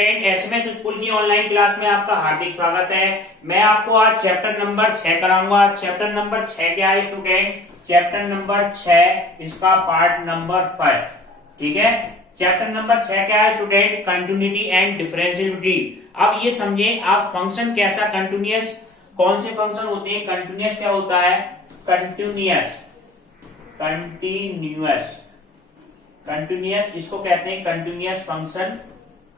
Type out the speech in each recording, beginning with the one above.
Student, SMS school की online class में आपका हार्दिक स्वागत है। मैं आपको आज चैप्टर नंबर 6 कराऊंगा। चैप्टर नंबर 6 क्या है स्टूडेंट? चैप्टर नंबर 6 इसका पार्ट नंबर 5। ठीक है, चैप्टर नंबर 6 क्या है स्टूडेंट? Continuity and differentiability. अब ये समझे आप, फंक्शन कैसा कंटिन्यूअस, कौन से फंक्शन होते हैं? कंटिन्यूअस क्या होता है? कंटिन्यूअस कंटिन्यूअस इसको कहते हैं कंटिन्यूअस फंक्शन।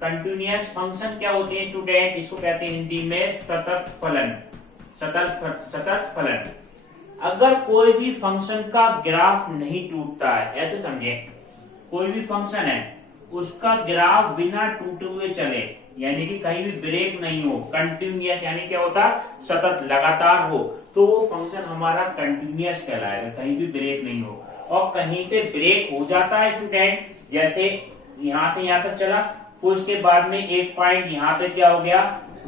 कंटिन्यूअस फंक्शन क्या होते हैं स्टूडेंट? इसको कहते हैं हिंदी में सतत फलन। सतत फलन। अगर कोई भी फंक्शन का ग्राफ नहीं टूटता है, ऐसे समझे, कोई भी फंक्शन है उसका ग्राफ बिना टूटे हुए चले, यानी कि कहीं भी ब्रेक नहीं हो, कंटिन्यूअस यानी क्या होता है? सतत, लगातार हो, तो वो फंक्शन हमारा कंटिन्यूअस कहलाएगा, कहीं भी ब्रेक नहीं हो। और कहीं पे ब्रेक हो जाता है स्टूडेंट, जैसे यहां से यहां तक चला, फिर उसके बाद में एक पॉइंट यहाँ पे क्या हो गया?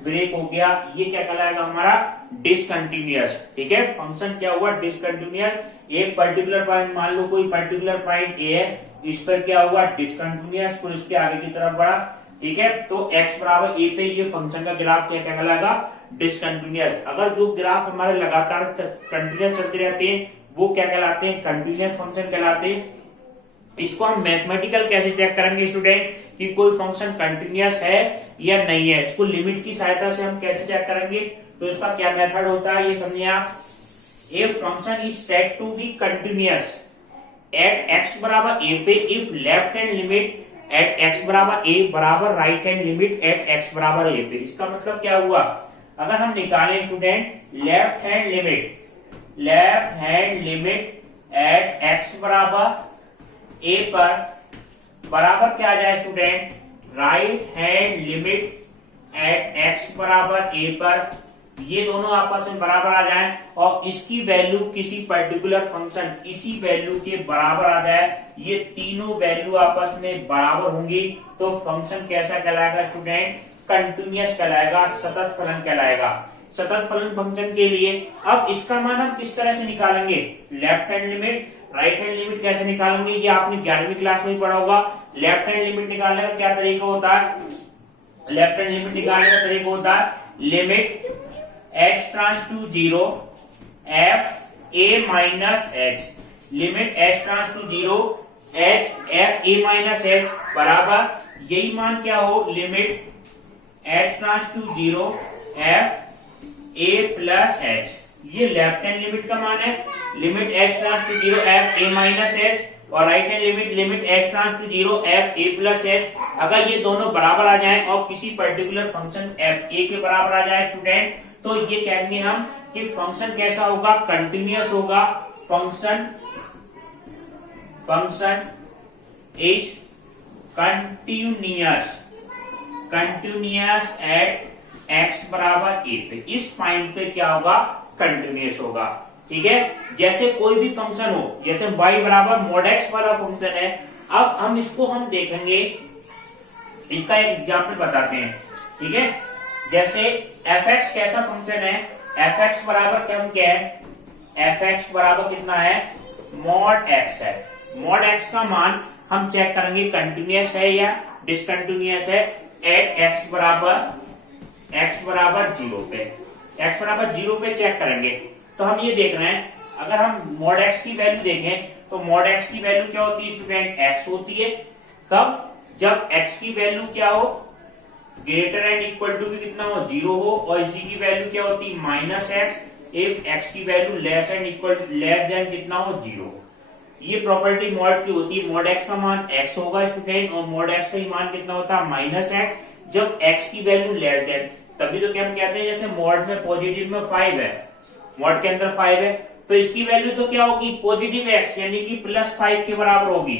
ब्रेक हो गया, ये क्या कहलाएगा? हमारा डिसकंटिन्यूअस। ठीक है, फंक्शन क्या हुआ? डिसकंटिन्यूअस। एक पर्टिकुलर पॉइंट, मान लो कोई पर्टिकुलर पॉइंट ए है, इस पर क्या हुआ? डिसकंटिन्यूअस, फिर इसके आगे की तरफ बढ़ा। ठीक है, तो x बराबर ए पे ये फंक्शन का ग्राफ क्या कहलाएगा? डिसकंटिन्यूअस। अगर जो ग्राफ हमारे लगातार कंटिन्यूअस चलते रहते हैं वो क्या कहलाते हैं? कंटिन्यूअस फंक्शन कहलाते हैं। इसको हम मैथमेटिकल कैसे चेक करेंगे स्टूडेंट कि कोई फंक्शन कंटिन्यूअस है या नहीं है? इसको लिमिट की सहायता से हम कैसे चेक करेंगे? तो इसका क्या मेथड होता है ये समझिए आप। A function is said to be continuous at x बराबर ए पे if left hand limit at x बराबर ए बराबर right hand limit at x बराबर ए पे। इसका मतलब क्या हुआ? अगर हम निकालें student left hand limit at x बराबर ए पर बराबर क्या आ जाए student? Right hand limit at x बराबर ए पर, ये दोनों आपस में बराबर आ जाए और इसकी वैल्यू किसी पर्टिकुलर फंक्शन इसी वैल्यू के बराबर आ जाए, ये तीनों वैल्यू आपस में बराबर होंगी, तो फंक्शन कैसा कहलाएगा स्टूडेंट? कंटिन्यूअस कहलाएगा, सतत फलन कहलाएगा। सतत फलन फंक्शन के लिए अब इसका मान हम किस तरह से निकालेंगे? Left hand limit right hand limit कैसे निकालेंगे? ये आपने 11वीं क्लास में ही पढ़ा होगा। लेफ्ट हैंड लिमिट निकालने का क्या तरीका होता है? लेफ्ट हैंड लिमिट निकालने का तरीका होता है limit x tends to 0 f a minus h। Limit x tends to 0 h f a minus h बराबर यही मान क्या हो? Limit x tends to 0 f a plus h। ये लेफ्ट हैंड लिमिट का मान है, limit x tends to 0 f a minus h, और right hand limit x tends to 0 f a plus h। अगर ये दोनों बराबर आ जाएं और किसी पर्टिकुलर फंक्शन f a के बराबर आ जाए स्टूडेंट, तो ये कहेंगे हम कि फंक्शन कैसा होगा? कंटिन्यूअस होगा। Function is continuous at x बराबर a पे। इस पॉइंट पे क्या होगा? कंटिन्यूअस होगा। ठीक है, जैसे कोई भी फंक्शन हो, जैसे y बराबर mod x वाला फंक्शन है, अब हम इसको देखेंगे, इसका एक एग्जाम्पल बताते हैं। ठीक है, जैसे fx कैसा फंक्शन है? fx बराबर क्या है? fx बराबर कितना है? mod x है। mod x का मान हम चेक करेंगे कंटिन्यूअस है या डिसकंटिन्यूअस है एट x बराबर 0 पे। x बराबर 0 पे चेक करेंगे, तो हम ये देख रहे हैं, अगर हम mod x की वैल्यू देखें तो mod x की वैल्यू क्या होती है स्टूडेंट? x होती है। कब? जब x की वैल्यू क्या हो? ग्रेटर एंड इक्वल टू भी कितना हो? 0 हो, और इसी की वैल्यू क्या होती है? माइनस एक्स इफ x की value less and equal less than कितना हो? 0। ये प्रॉपर्टी मॉड की होती है। mod x का मान x होगा स्टूडेंट, और mod x का मान कितना होता है? Minus x. जब x की वैल्यू लेस देन, तभी तो क्या हम कहते हैं, जैसे मॉड में पॉजिटिव में 5 है, मॉड के अंदर 5 है, तो इसकी वैल्यू तो क्या होगी? पॉजिटिव x यानी कि +5 के बराबर होगी।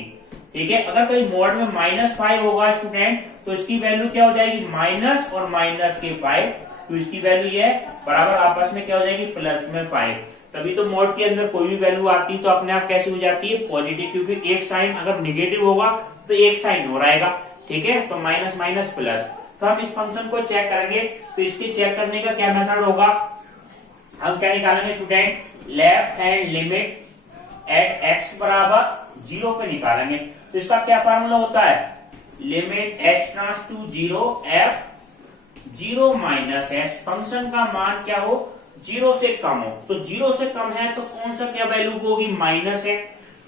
ठीक है, अगर कहीं मॉड में -5 होगा स्टूडेंट, तो इसकी वैल्यू क्या हो जाएगी? माइनस और माइनस के 5, तो इसकी वैल्यू ये बराबर आपस में क्या हो जाएगी? प्लस में 5। तभी तो मॉड के अंदर कोई भी वैल्यू आती है तो अपने आप कैसे हो जाती है? पॉजिटिव, क्योंकि एक साइन अगर निगेटिव होगा तो एक साइन हो रहेगा। ठीक है, तो माइनस माइनस प्लस। तो हम इस फंक्शन को चेक करेंगे, तो इसके चेक करने का क्या मेथड होगा? हम क्या निकालेंगे student? Left hand limit at x बराबर 0 पे निकालेंगे। तो इसका क्या फार्मूला होता है? Limit h tends to 0 f 0 minus h, function का मान क्या हो, 0 से कम हो। तो 0 से कम है तो कौन सा क्या वैल्यू होगी, माइनस है।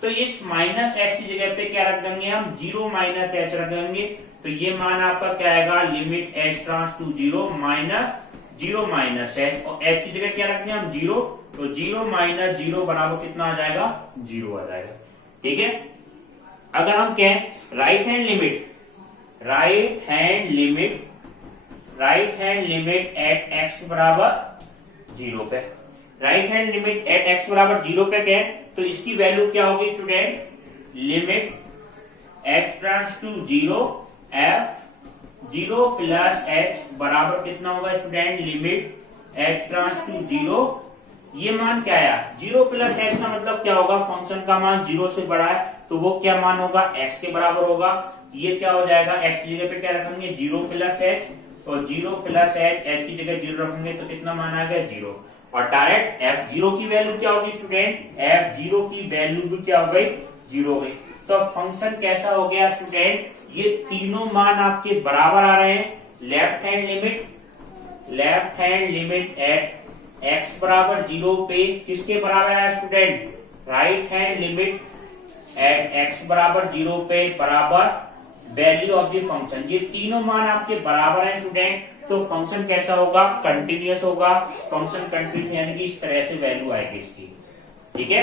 तो इस माइनस h की जगह पे क्या रख देंगे हम, 0 माइनस h रख देंगे। तो ये मान आपका क्या आएगा, limit h tends to 0 minus h, और h की जगह क्या रखते हैं हम, 0। तो 0 माइनस 0 बराबर कितना आ जाएगा, 0 आ जाएगा। ठीक है। अगर हम कहें right hand limit at x बराबर 0 पे, right hand limit at x बराबर 0 पे कहें तो इसकी वैल्यू क्या होगी student, limit h tends to 0 f 0 plus h बराबर कितना होगा student, limit h tends to 0, ये मान क्या आया, 0 प्लस h का मतलब क्या होगा, फंक्शन का मान 0 से बड़ा है तो वो क्या मान होगा, x के बराबर होगा। ये क्या हो जाएगा, x की जगह पे क्या रखेंगे, 0 प्लस h, और 0 प्लस h की जगह 0 रखेंगे तो कितना मान आ गया, 0। और डायरेक्ट f0 की वैल्यू क्या होगी स्टूडेंट, f0 की वैल्यू भी क्या हो गई, 0 हो गई। तो फंक्शन कैसा हो गया स्टूडेंट, ये तीनों मान आपके बराबर आ रहे हैं। Left hand limit at x बराबर 0 पे किसके बराबर है student, right hand limit at x बराबर 0 पे बराबर वैल्यू ऑफ द फंक्शन, ये तीनों मान आपके बराबर है स्टूडेंट। तो फंक्शन कैसा होगा, कंटिन्यूअस होगा। फंक्शन कंटिन्यूअस यानी कि इस तरह से वैल्यू आएगी इसकी। ठीक है।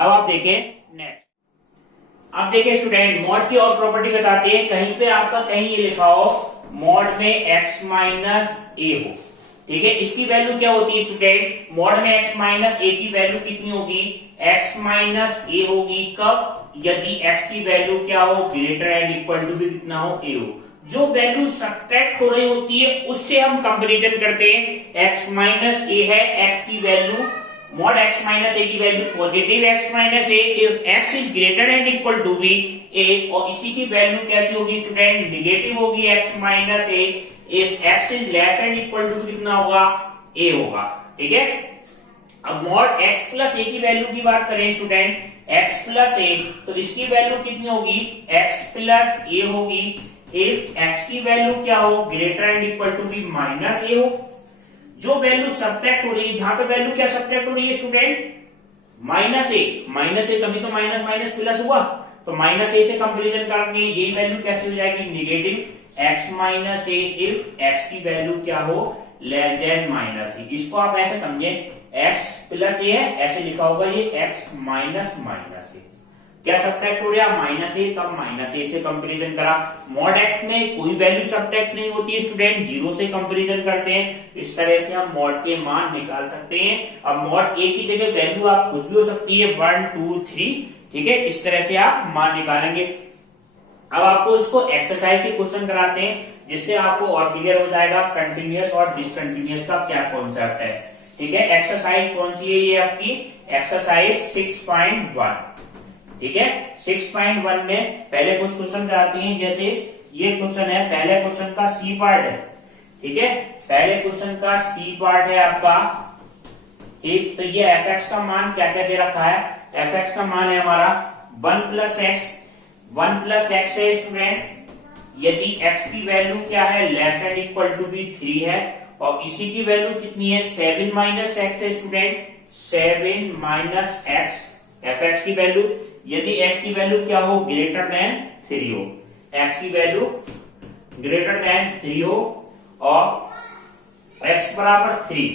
अब आप देखें नेक्स्ट, आप देखिए स्टूडेंट मॉड की और प्रॉपर्टी बताते हैं। कहीं पे आपका कहीं ये लिखा हो मॉड में x माइनस ए हो, ठीक है, इसकी वैल्यू क्या होती है स्टूडेंट, मॉड में x माइनस ए की वैल्यू कितनी होगी, x माइनस ए होगी कब, यदि x की वैल्यू क्या हो, ग्रेटर एंड इक्वल टू भी कितना हो, a हो। जो वैल्यू सब्ट्रैक्ट हो रही होती है उससे हम कंपैरिजन करते हैं। x माइनस ए है, x की value mod x minus a की value positive x minus a if x is greater and equal to be a, और इसी की वैल्यू कैसी होगी स्टूडेंट, निगेटिव होगी x minus a if x is less and equal to कितना होगा, a होगा। ठीक है। अब मॉड x प्लस ए की वैल्यू की बात करें स्टूडेंट, x प्लस ए, तो इसकी वैल्यू कितनी होगी, x प्लस ए होगी इफ x की वैल्यू क्या हो, greater and equal to B minus A हो। जो वैल्यू सब्ट्रैक्ट हो रही है, यहां पे वैल्यू क्या सब्ट्रैक्ट हो रही है स्टूडेंट, माइनस ए, तभी तो माइनस माइनस प्लस हुआ, तो माइनस ए से कंपेरिजन करेंगे, यही वैल्यू कैसे हो जाएगी, negative x minus a if x की वैल्यू क्या हो, लेस देन माइनस ए। इसको आप ऐसे समझे, x प्लस ए है, ऐसे लिखा होगा ये x माइनस माइनस ए, क्या सब्ट्रैक्ट हो गया, माइनस ए, तब माइनस ए से कंपैरिजन करा। मॉड एक्स में कोई वैल्यू सब्ट्रैक्ट नहीं होती है स्टूडेंट, 0 से कंपैरिजन करते हैं। इस तरह से हम मॉड के मान निकाल सकते हैं। अब मॉड ए की जगह वैल्यू आप कुछ भी हो सकती है, 1 2 3, ठीक है, इस तरह से आप मान निकालेंगे। अब आपको इसको एक्सरसाइज के क्वेश्चन कराते हैं, जिससे आपको और क्लियर हो जाएगा कंटिन्यूअस और डिसकंटिन्यूअस का क्या कॉन्सेप्ट है। ठीक है। एक्सरसाइज कौन सी है, ये आपकी एक्सरसाइज 6.1। ठीक है। 6.1 में पहले कुछ क्वेश्चन कराती हैं, जैसे ये क्वेश्चन है, पहले क्वेश्चन का सी पार्ट है। ठीक है। पहले क्वेश्चन का सी पार्ट है आपका, ठीक, तो ये एफ एक्स का मान क्या क्या दे रखा है, एफ एक्स का मान है हमारा 1 प्लस एक्स है स्टूडेंट, यदि x की वैल्यू क्या है, less and equal to be 3 है, और इसी की वैल्यू कितनी है, 7 माइनस एक्स है student, 7 minus x f x की वैल्यू, यदि x की वैल्यू क्या हो, ग्रेटर देन 3 हो, x की वैल्यू ग्रेटर देन 3 हो और x बराबर 3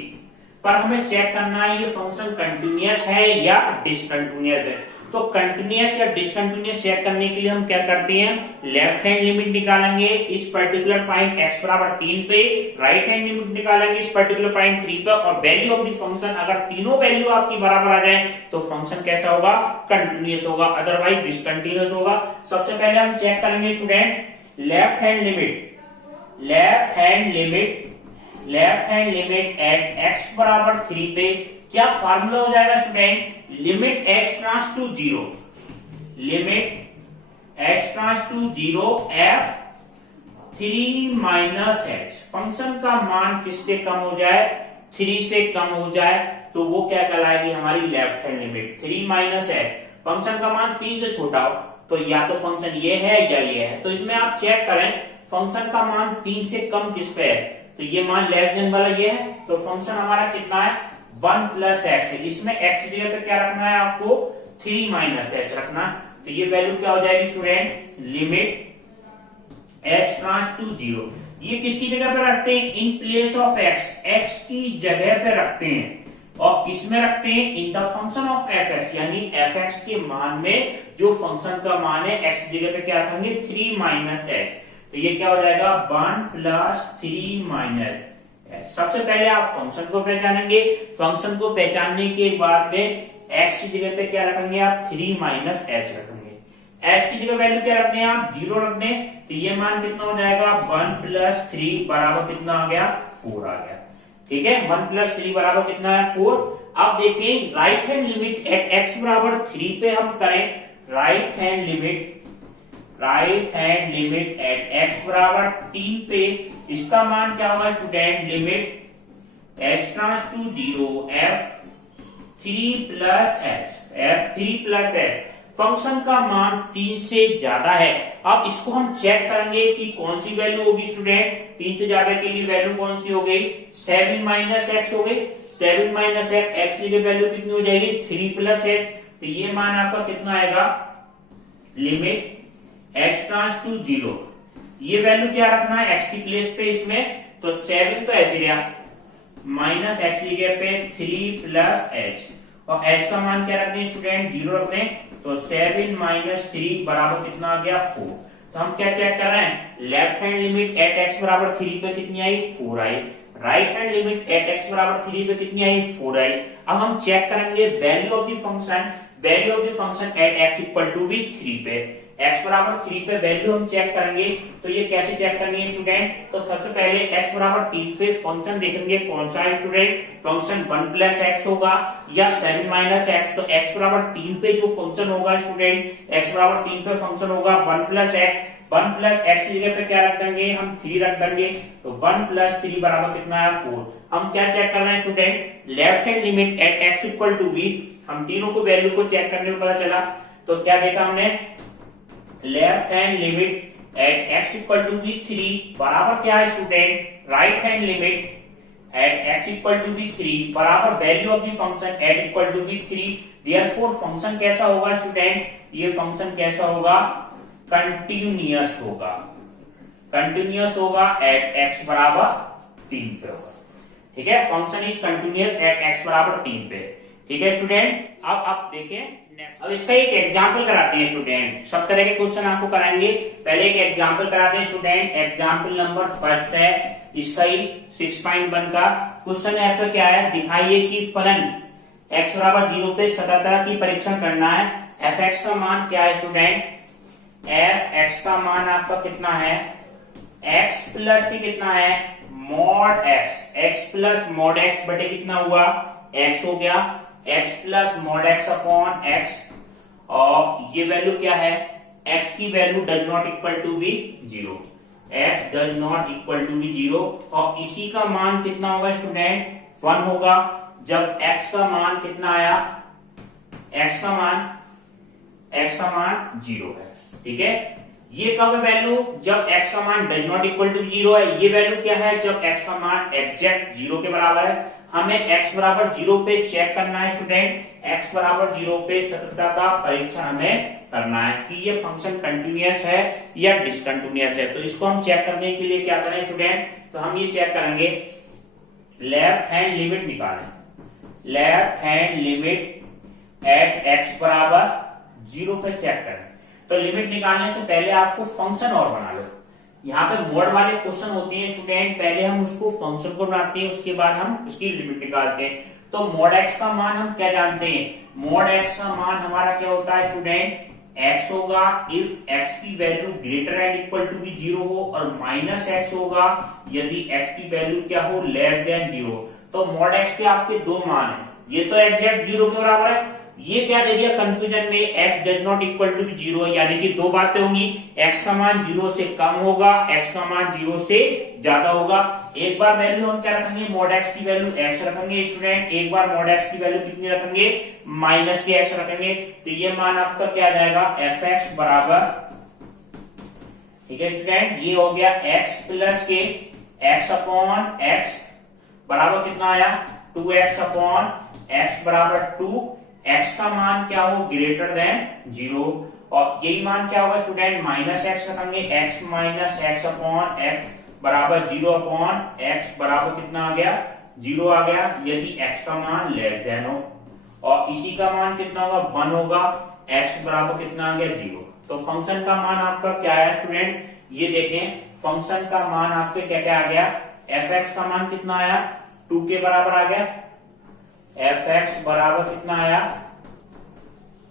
पर हमें चेक करना है ये फंक्शन कंटिन्यूअस है या डिसकंटिन्यूअस है। तो कंटिन्यूअस या डिसकंटिन्यूअस चेक करने के लिए हम क्या करते हैं, लेफ्ट हैंड लिमिट निकालेंगे इस पर्टिकुलर पॉइंट x बराबर 3 पे, राइट हैंड लिमिट निकालेंगे इस पर्टिकुलर पॉइंट 3 पे, और वैल्यू ऑफ द फंक्शन अगर तीनों वैल्यू आपकी बराबर आ जाए तो फंक्शन कैसा होगा, कंटिन्यूअस होगा, अदरवाइज डिसकंटिन्यूअस होगा। सबसे पहले हम चेक करेंगे student left hand limit at x बराबर 3 पे क्या फार्मूला हो जाएगा student, limit h tends to 0, limit h tends to 0 f 3 minus h, function का मान किससे कम हो जाए, 3 से कम हो जाए तो वो क्या कहलाएगी हमारी left hand limit. 3 minus h, function का मान 3 से छोटा हो तो या तो फंक्शन ये है या ये है। तो इसमें आप चेक करें फंक्शन का मान 3 से कम किस पे है, तो ये मान लेस देन वाला ये है, तो फंक्शन हमारा कितना है 1 प्लस एक्स है। इसमें एक्स की जगह पे क्या रखना है आपको 3 माइनस एच रखना। तो ये वैल्यू क्या हो जाएगी student, limit h tends to 0। ये किसकी जगह पे रखते हैं, in place of x, x की जगह पे रखते हैं। और किस में रखते हैं, in the function of F x, यानी एफ एक्स के मान में जो फंक्शन का मान है एक्स की जगह पे क्या रखेंगे 3 माइनस एच। तो ये क्या हो जाएगा 1 प्लस 3 माइनस एच। सबसे पहले आप फंक्शन को पहचानेंगे, फंक्शन को पहचानने के बाद में एक्स की जगह पे क्या रखेंगे आप 3 माइनस एच रखेंगे। एच की जगह वैल्यू क्या रखते हैं आप 0 रख दें, तो ये मान कितना हो जाएगा 1 प्लस 3 बराबर कितना आ गया 4 आ गया। ठीक है, 1 प्लस 3 बराबर कितना है 4। अब देखें right hand limit at x बराबर 3 पे हम करें, right hand limit at x बराबर 3 पे इसका मान क्या होगा student, limit h tends to 0 f 3 plus h. Function का मान 3 से ज्यादा है। अब इसको हम चेक करेंगे कि कौन सी वैल्यू होगी स्टूडेंट, 3 से ज्यादा के लिए वैल्यू कौन सी हो गई 7 माइनस एक्स हो गई। 7 माइनस एक्स की वैल्यू कितनी हो जाएगी 3 प्लस एक्स। तो ये मान आपका कितना आएगा, लिमिट एक्स ट्रांस टू 0। ये वैल्यू क्या रखना है एक्स की प्लेस पे इसमें, तो 7 तो ऐसे रहा, माइनस एक्स की जगह पे 3 प्लस एच, और एच का मान क्या रखते हैं स्टूडेंट 0 रखते हैं। तो 7 माइनस 3 बराबर कितना आ गया 4। तो हम क्या चेक कर रहे हैं, left hand limit at x बराबर 3 पे कितनी आई 4 आई, right hand limit at x बराबर 3 पे कितनी आई 4 आई। अब हम चेक करेंगे value of the function at x equal to 3 पे, x बराबर 3 पे वैल्यू हम चेक करेंगे। तो ये कैसे चेक करेंगे स्टूडेंट, तो सबसे पहले x बराबर 3 पे फंक्शन देखेंगे कौन सा है स्टूडेंट, फंक्शन 1 प्लस एक्स होगा या 7 माइनस एक्स। तो x बराबर 3 पे जो फंक्शन होगा स्टूडेंट, x बराबर 3 पे फंक्शन होगा 1 प्लस एक्स। 1 प्लस एक्स की जगह पे क्या रख देंगे हम 3 रख देंगे। तो 1 प्लस 3 बराबर कितना है 4। हम क्या चेक कर रहे हैं student, left hand limit at x equal to v। हम तीनों को वैल्यू को चेक करने में पता चला, तो क्या देखा हमने, left hand limit at x equal to 3 बराबर क्या है student, right hand limit at x equal to 3 बराबर value of the function at equal to 3। Therefore function कैसा होगा स्टूडेंट, ये फंक्शन कैसा होगा, कंटिन्यूअस होगा एट एक्स बराबर 3 पे होगा। ठीक है, function is continuous at x बराबर 3 पे। ठीक है स्टूडेंट, अब आप देखें, अब इसका एक एग्जाम्पल कराते हैं स्टूडेंट। सब तरह के क्वेश्चन आपको कराएंगे, पहले एक एग्जाम्पल कराते हैं स्टूडेंट। एग्जाम्पल नंबर फर्स्ट है इसका ही 6.1 का क्वेश्चन है। आपका क्या है, दिखाइए कि फलन x बराबर 0 पे सततता की परीक्षण करना है। एफ एक्स का मान क्या है स्टूडेंट, एफ एक्स का मान आपका कितना है, x प्लस की कितना है mod x plus mod x बटे कितना हुआ x हो गया, x plus mod x upon x। और ये वैल्यू क्या है, x की value does not equal to be 0, x does not equal to be 0। और इसी का मान कितना होगा स्टूडेंट 1 होगा जब x का मान कितना आया, x का मान 0 है। ठीक है, ये कब है वैल्यू, जब x का मान डज नॉट इक्वल टू 0 है। ये वैल्यू क्या है, जब x का मान एग्जैक्ट 0 के बराबर है। हमें x बराबर 0 पे चेक करना है स्टूडेंट, x बराबर 0 पे सततता का परीक्षण हमें करना है कि ये फंक्शन कंटिन्यूअस है या डिसकंटिन्यूअस है। तो इसको हम चेक करने के लिए क्या करें स्टूडेंट, तो हम ये चेक करेंगे, लेफ्ट हैंड लिमिट निकालें, left hand limit at x बराबर 0 पे चेक करें। तो लिमिट निकालने से पहले आपको फंक्शन और बना लो। यहाँ पे मोड वाले क्वेश्चन होते हैं स्टूडेंट, पहले हम उसको फंक्शन को बनाते हैं, उसके बाद हम उसकी लिमिट निकालते हैं। तो मोड x का मान हम क्या जानते हैं, मोड x का मान हमारा क्या होता है स्टूडेंट, x होगा इफ x की value greater and equal to be 0 हो, और माइनस x होगा यदि x की वैल्यू क्या हो लेस देन 0। तो मोड x के आपके दो मान है, ये तो एग्जैक्ट 0 के बराबर है, ये क्या दे दिया कंफ्यूजन में, x does not equal to 0, यानी कि दो बातें होंगी, x का मान 0 से कम होगा, x का मान 0 से ज्यादा होगा। एक बार वैल्यू हम क्या रखेंगे, मॉड x की वैल्यू x रखेंगे स्टूडेंट, एक बार मॉड x की वैल्यू कितनी रखेंगे, माइनस के x रखेंगे। तो ये मान आपका क्या आ जाएगा, fx बराबर, ठीक है स्टूडेंट, ये हो गया x प्लस के x अपॉन x बराबर कितना आया 2x अपॉन x बराबर 2, x का मान क्या हो ग्रेटर देन 0, और यही मान क्या होगा स्टूडेंट, माइनस x रखेंगे, x minus x upon x बराबर 0 अपॉन x बराबर कितना आ गया 0 आ गया, यदि x का मान लेस देन हो, और इसी का मान कितना होगा 1 होगा, x बराबर कितना आ गया 0। तो फंक्शन का मान आपका क्या है स्टूडेंट, ये देखें फंक्शन का मान आपके क्या क्या आ गया, fx का मान कितना आया 2 के बराबर आ गया, fx बराबर कितना आया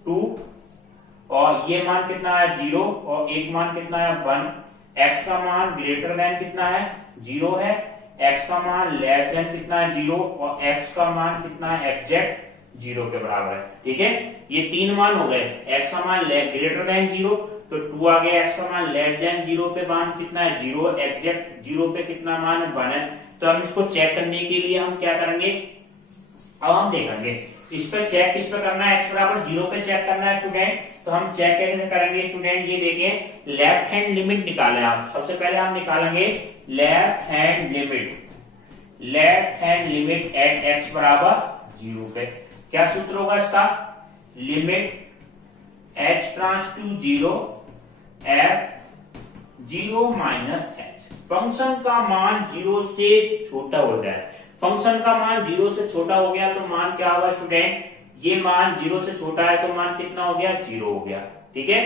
2, और ये मान कितना आया 0, और एक मान कितना आया 1, x का मान ग्रेटर देन कितना है 0 है, x का मान लेस देन कितना है 0, और x का मान कितना है एग्जैक्ट 0 के बराबर है। ठीक है, ये तीन मान हो गए, x का मान ग्रेटर देन 0 तो 2 आ गया, x का मान लेस देन 0 पे मान कितना है 0, एग्जैक्ट 0 पे कितना मान 1 है। तो हम इसको चेक करने के लिए हम क्या करेंगे, अब हम देखेंगे इस पर चेक किस पे करना है, x बराबर 0 पे चेक करना है स्टूडेंट। तो हम चेक कैसे करेंगे स्टूडेंट, ये देखिए लेफ्ट हैंड लिमिट निकालें आप, सबसे पहले हम निकालेंगे left hand limit at x बराबर 0 पे। क्या सूत्र होगा इसका, limit h tends to 0 f 0 minus h, function का मान 0 से छोटा हो जाए, फंक्शन का मान 0 से छोटा हो गया तो मान क्या होगा स्टूडेंट, ये मान 0 से छोटा है तो मान कितना हो गया 0 हो गया। ठीक है,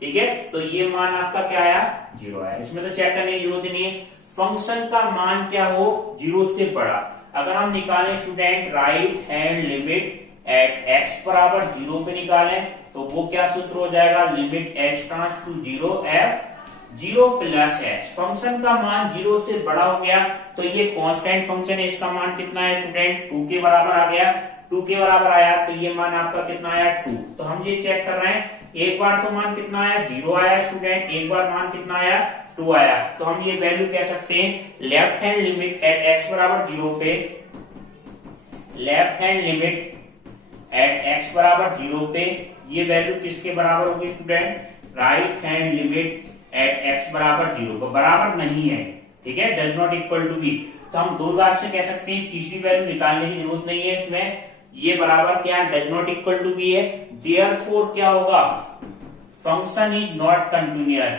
ठीक है, तो ये मान आपका क्या आया 0 आया, इसमें तो चेक करने की जरूरत नहीं है। फंक्शन का मान क्या हो 0 से बड़ा, अगर हम निकालें student right hand limit at x बराबर 0 पे निकालें तो वो क्या सूत्र हो जाएगा, limit h tends to 0 f 0 plus h, function का मान 0 से बड़ा हो गया तो ये कांस्टेंट फंक्शन है, इसका मान कितना है स्टूडेंट 2 के बराबर आ गया, 2 के बराबर आया तो ये मान आपका कितना आया 2। तो हम ये चेक कर रहे हैं, एक बार तो मान कितना आया 0 आया स्टूडेंट, एक बार मान कितना आया 2 आया, तो हम ये वैल्यू कह सकते हैं left hand limit at x बराबर 0 पे, left hand limit at x बराबर 0 पे ये वैल्यू किसके बराबर होगी student, right hand limit at x बराबर 0 को बराबर नहीं है। ठीक है, does not equal to be, तो हम दो बार से कह सकते हैं, तीसरी वैल्यू निकालने की जरूरत नहीं है इसमें, ये बराबर क्या does not equal to be है, देयरफॉर क्या होगा, function is not continuous,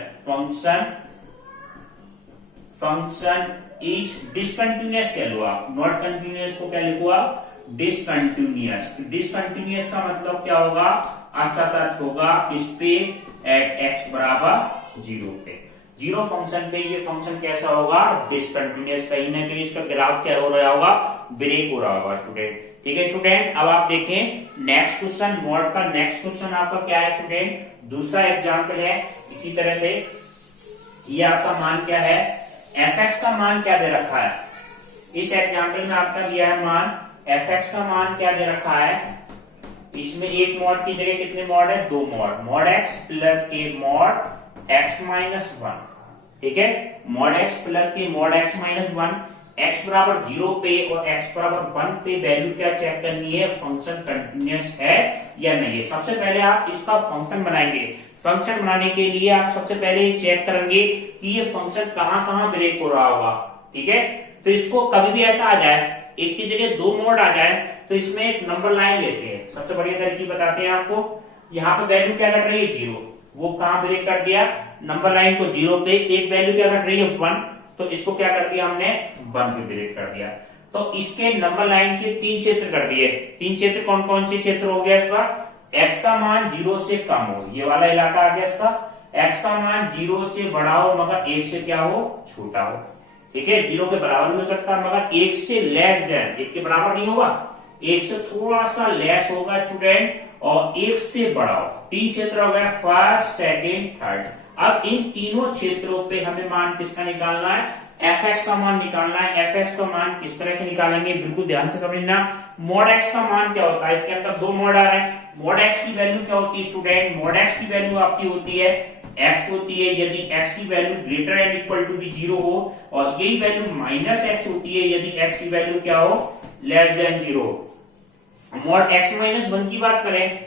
function is discontinuous कह लो आप, नॉट कंटिन्यूअस को क्या लिखो आप डिसकंटिन्यूअस, डिसकंटिन्यूअस का मतलब क्या होगा असतत होगा इस पे एट x बराबर 0 पे, 0 फंक्शन पे ये फंक्शन कैसा होगा डिसकंटिन्यूअस, कहीं ना कहीं इसका ग्राफ क्या हो रहा होगा ब्रेक हो रहा होगा स्टूडेंट। ठीक है स्टूडेंट, अब आप देखें नेक्स्ट क्वेश्चन, मॉड का नेक्स्ट क्वेश्चन आपका क्या है स्टूडेंट, दूसरा एग्जाम्पल है इसी तरह से, ये आपका मान क्या है, fx का मान क्या दे रखा है, इस एग्जाम्पल में आपका दिया है मान fx का मान क्या दे रखा है, इसमें एक मॉड की जगह कितने मॉड है, दो मॉड, मॉड x प्लस के मॉड x माइनस 1। ठीक है, मॉड x प्लस के मॉड x माइनस 1, x बराबर 0 पे और x बराबर 1 पे वैल्यू क्या चेक करनी है, फंक्शन कंटिन्यूअस है या नहीं है। सबसे पहले आप इसका फंक्शन बनाएंगे, फंक्शन बनाने के लिए आप सबसे पहले चेक करेंगे कि ये फंक्शन कहां कहां ब्रेक हो रहा होगा। ठीक है, तो इसको कभी भी ऐसा आ जाए एक की जगह दो मोड आ जाए तो इसमें एक नंबर लाइन लेते हैं, सबसे बढ़िया तरीके बताते हैं आपको, यहाँ पे वैल्यू क्या घट रही है 0, वो कहां ब्रेक कर दिया नंबर लाइन को 0 पे, एक वैल्यू क्या घट रही है 1, तो इसको क्या कर दिया हमने 1 पे ब्रेक कर दिया। तो इसके नंबर लाइन के 3 क्षेत्र कर दिए, 3 क्षेत्र कौन कौन से क्षेत्र हो गया इसका, x का मान 0 से कम हो, ये वाला इलाका आ गया इसका, x का मान 0 से बड़ा हो मगर 1 से क्या हो छोटा हो। ठीक है, 0 के बराबर भी हो सकता है मगर 1 से लेस देन, 1 के बराबर नहीं होगा, 1 से थोड़ा सा लेस होगा स्टूडेंट, और 1 से बड़ा हो। 3 क्षेत्र हो गया फर्स्ट सेकेंड थर्ड। अब इन तीनों क्षेत्रों पे हमें मान किसका निकालना है, एफ एक्स का मान निकालना है। एफ एक्स का मान किस तरह से निकालेंगे, बिल्कुल ध्यान से समझना। मॉड एक्स का मान क्या होता है, इसके अंदर दो मॉड आ रहे हैं। मॉड एक्स की वैल्यू क्या होती है स्टूडेंट, मॉड एक्स की वैल्यू आपकी होती है एक्स होती है यदि एक्स की value greater and equal to भी 0 हो, और यही वैल्यू माइनस एक्स होती है यदि एक्स की वैल्यू क्या हो, less than 0। Mod x minus 1 की बात करें,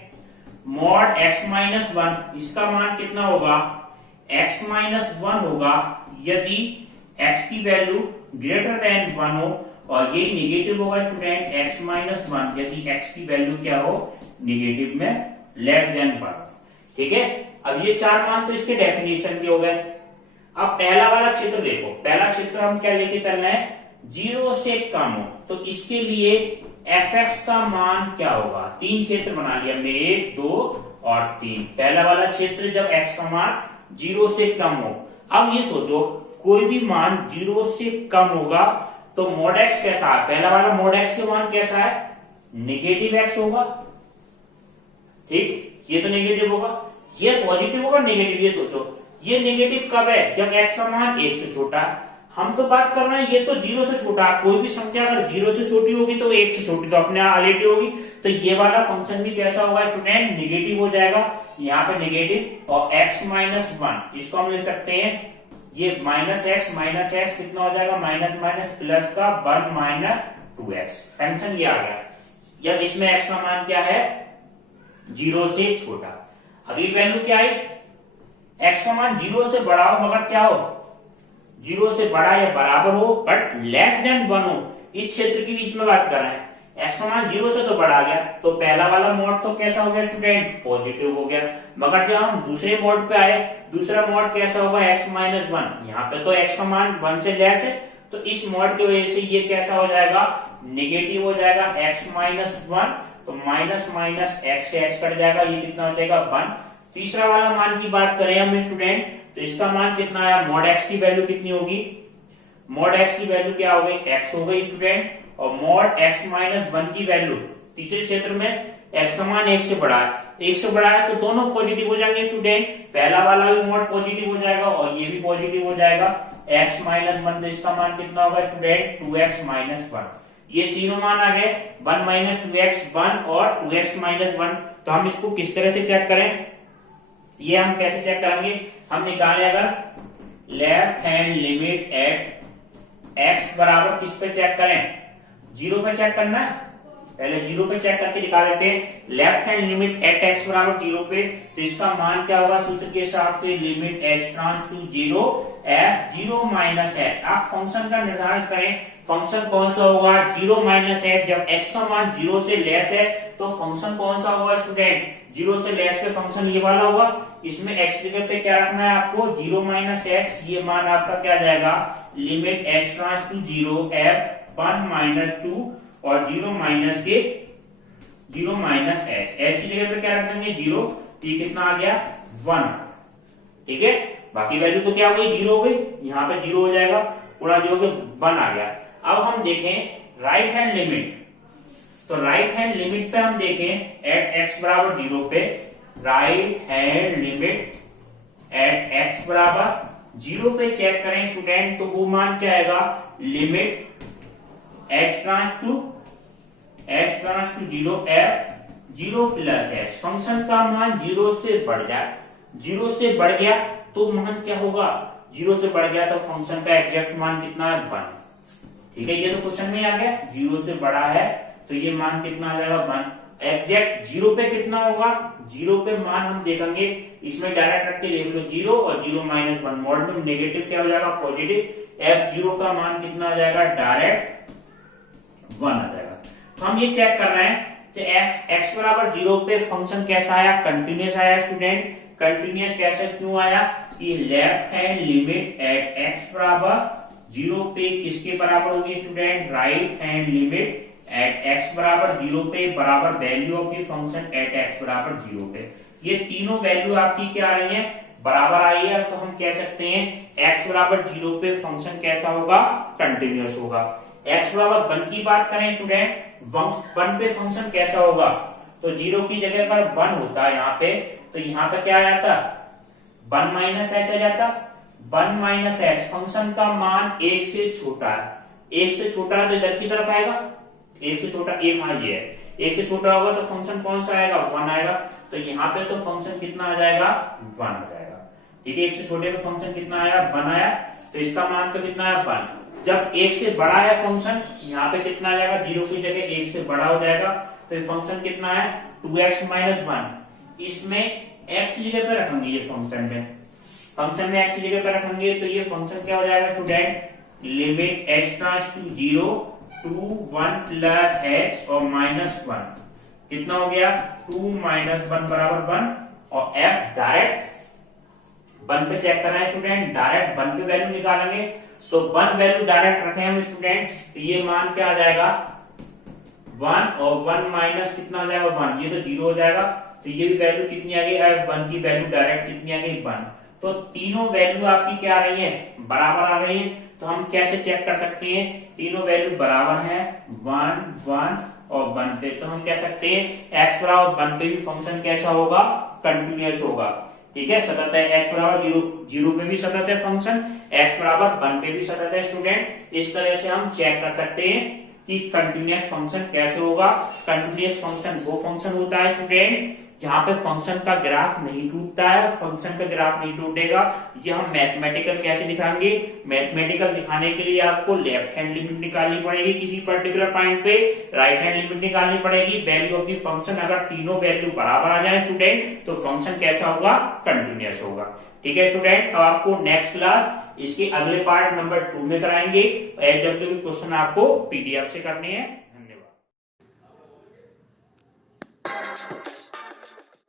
मॉड एक्स माइनस 1 इसका मान कितना होगा, एक्स माइनस 1 होगा यदि एक्स की वैल्यू ग्रेटर देन 1 हो, और ये नेगेटिव होगा स्टूडेंट एक्स माइनस 1 यदि एक्स की वैल्यू क्या हो, नेगेटिव में लेस देन 1। ठीक है, अब ये चार मान तो इसके डेफिनेशन के हो गए। अब पहला वाला क्षेत्र देखो, पहला क्षेत्र हम क्या लेके चलना है, 0 से कम हो, तो इसके लिए एफ एक्स का मान क्या होगा, तीन क्षेत्र बना लिया हमने, 1 2 और 3। पहला वाला क्षेत्र जब एक्स का मान 0 से कम हो, अब ये सोचो कोई भी मान 0 से कम होगा तो मॉड एक्स कैसा है, पहला वाला मॉड एक्स के मान कैसा है, नेगेटिव एक्स होगा। ठीक, ये तो नेगेटिव होगा, ये पॉजिटिव होगा, नेगेटिव। ये सोचो ये नेगेटिव कब है, जब एक्स का मान 1 से छोटा है। हम तो बात कर रहे हैं ये तो 0 से छोटा है, कोई भी संख्या अगर 0 से छोटी होगी तो 1 से छोटी तो अपने आप आलेटी होगी, तो ये वाला फंक्शन भी कैसा होगा स्टूडेंट, नेगेटिव हो जाएगा। यहाँ पे नेगेटिव और x माइनस 1 इसको हम ले सकते हैं, ये माइनस एक्स कितना हो जाएगा, माइनस माइनस प्लस का 1 माइनस 2x। फंक्शन ये आ गया, जब इसमें x का मान क्या है, 0 से छोटा। अगली वैल्यू क्या आई, x का मान 0 से बड़ा हो मगर क्या हो, 0 से बड़ा या बराबर हो बट लेस देन 1 हो। इस क्षेत्र के बीच में बात कर रहे हैं, x का मान 0 से तो बढ़ा गया, तो पहला वाला मोड तो कैसा हो गया स्टूडेंट, पॉजिटिव हो गया। मगर जब हम दूसरे मोड पे आए, दूसरा मोड कैसा होगा, x माइनस 1, यहाँ पे तो x का मान 1 से लेस है, तो इस मोड की वजह से ये कैसा हो जाएगा, नेगेटिव हो जाएगा, x माइनस 1, तो माइनस माइनस x से x कट जाएगा, ये कितना हो जाएगा 1। तीसरा वाला मान की बात करें हम स्टूडेंट, तो इसका मान कितना आया, मॉड x की वैल्यू कितनी होगी, मॉड x की वैल्यू क्या हो गई, x हो गई स्टूडेंट, और मॉड x माइनस 1 की वैल्यू तीसरे क्षेत्र में x का मान 1 से बड़ा है, 1 से बड़ा है तो दोनों पॉजिटिव हो जाएंगे स्टूडेंट, पहला वाला भी मॉड पॉजिटिव हो जाएगा और ये भी पॉजिटिव हो जाएगा। x माइनस 1 तो इसका मान कितना होगा स्टूडेंट, 2x माइनस 1। ये तीनों मान आ गए, 1 माइनस 2x 1 और 2x माइनस 1। तो हम इसको किस तरह से चेक करें, ये हम कैसे चेक करेंगे, हम निकालें अगर left hand limit at x बराबर किस पे चेक करें, 0 पे चेक करना है, पहले 0 पे चेक करके दिखा देते हैं। Left hand limit at x बराबर 0 पे, तो इसका मान क्या होगा, सूत्र के हिसाब से limit h tends to 0 f 0 minus h। आप फंक्शन का निर्धारण करें, फंक्शन कौन सा होगा, 0 माइनस h। जब x का मान 0 से लेस है तो फंक्शन कौन सा होगा स्टूडेंट, 0 से लेस पे फंक्शन ये वाला होगा। इसमें x जगह पे क्या रखना है आपको, 0 माइनस h, ये मान आपका क्या जाएगा, limit h tends to 0 f 1 minus 2 और 0 माइनस के 0 माइनस h की जगह पे क्या रख देंगे 0, ये कितना आ गया 1। ठीक है, बाकी वैल्यू तो क्या हो गई, 0 हो गई, यहाँ पे 0 हो जाएगा, पूरा 0 के 1 आ गया। अब हम देखें राइट हैंड लिमिट, तो राइट हैंड लिमिट पे हम देखें एट x बराबर 0 पे, right hand limit at x बराबर 0 पे चेक करें स्टूडेंट, तो वो मान क्या आएगा, limit h tends to 0 f 0 plus h। Function का मान 0 से बढ़ जाए, 0 से बढ़ गया तो मान क्या होगा, 0 से बढ़ गया तो फंक्शन का एग्जैक्ट मान कितना है 1। ठीक है, ये तो क्वेश्चन में आ गया, 0 से बड़ा है तो ये मान कितना आ जाएगा 1। एग्जैक्ट 0 पे कितना होगा, 0 पे मान हम देखेंगे, इसमें डायरेक्ट रख के लिख लो 0 और 0 माइनस 1, मॉड में नेगेटिव क्या हो जाएगा, पॉजिटिव। f0 का मान कितना आ जाएगा, डायरेक्ट 1 आ जाएगा। तो हम ये चेक कर रहे हैं कि x बराबर 0 पे फंक्शन कैसा आया, कंटिन्यूस आया स्टूडेंट। कंटिन्यूस कैसे क्यों आया, कि left hand limit at x बराबर 0 पे किसके बराबर होगी student, right hand limit at x बराबर 0 पे बराबर value of the function eight x बराबर 0 पे। ये तीनों वैल्यू आपकी क्या आ रही है, बराबर आई है, तो हम कह सकते हैं x बराबर 0 पे फंक्शन कैसा होगा, कंटिन्यूस होगा। x बराबर 1 की बात करें स्टूडेंट, 1 पे फंक्शन कैसा होगा, तो 0 की जगह पर 1 होता है यहाँ पे, तो यहाँ पे क्या आ जाता, 1 माइनस h आ जाता, 1 माइनस एक्स, फंक्शन का मान 1 से छोटा है, 1 से छोटा है तो इधर की तरफ आएगा, 1 से छोटा, एक हाँ ये है, 1 से छोटा होगा तो फंक्शन कौन सा आएगा, 1 आएगा। तो यहाँ पे तो फंक्शन कितना आ जाएगा, 1 आ जाएगा। ठीक है, 1 से छोटे का फंक्शन कितना आया, 1 आया। तो इसका मान तो कितना है, 1। जब 1 से बड़ा है फंक्शन, यहाँ पे कितना आ जाएगा, 0 की जगह 1 से बड़ा हो जाएगा। तो ये फंक्शन कितना है, 2x माइनस 1। इसमें x की जगह पे रखेंगे, ये फंक्शन में x की जगह पे रखेंगे तो ये फंक्शन क्या हो जाएगा student, limit x tends to 0 to 1 plus x और माइनस 1, कितना हो गया, 2 माइनस 1 बराबर 1। और f डायरेक्ट 1 पे चेक कर रहे हैं स्टूडेंट, डायरेक्ट 1 पे वैल्यू निकालेंगे। तो 1 वैल्यू डायरेक्ट रखे हैं स्टूडेंट, तो ये मान क्या आ जाएगा, 1 और 1 माइनस कितना हो जाएगा, 1, ये तो 0 हो जाएगा। तो ये भी वैल्यू कितनी आ गई, 1 की वैल्यू डायरेक्ट कितनी आ गई, 1। तो तीनों वैल्यू आपकी क्या आ रही है, बराबर आ रही है। तो हम कैसे चेक कर सकते हैं, तीनों वैल्यू बराबर है, 1 1 और 1 पे। तो हम कह सकते हैं x बराबर 1 पे भी फंक्शन कैसा होगा, कंटिन्यूअस होगा। ठीक है, सतत है, x बराबर 0 पे भी सतत है फंक्शन, x बराबर 1 पे भी सतत है स्टूडेंट। इस तरह से हम चेक कर सकते हैं कि कंटिन्यूअस फंक्शन कैसे होगा। कंटिन्यूअस फंक्शन वो फंक्शन होता है स्टूडेंट जहां पे फंक्शन का ग्राफ नहीं टूटता है, फंक्शन का ग्राफ नहीं टूटेगा। ये हम मैथमेटिकल कैसे दिखाएंगे, मैथमेटिकल दिखाने के लिए आपको लेफ्ट हैंड लिमिट निकालनी पड़ेगी किसी पर्टिकुलर पॉइंट पे, राइट हैंड लिमिट निकालनी पड़ेगी। वैल्यू ऑफ द फंक्शन अगर तीनों वैल्यू बराबर आ जाए स्टूडेंट तो फंक्शन कैसा होगा, कंटिन्यूअस होगा। ठीक है स्टूडेंट, अब आपको नेक्स्ट क्लास इसके अगले पार्ट नंबर 2 में कराएंगे। एचडब्ल्यू के क्वेश्चन आपको पीडीएफ से करने हैं।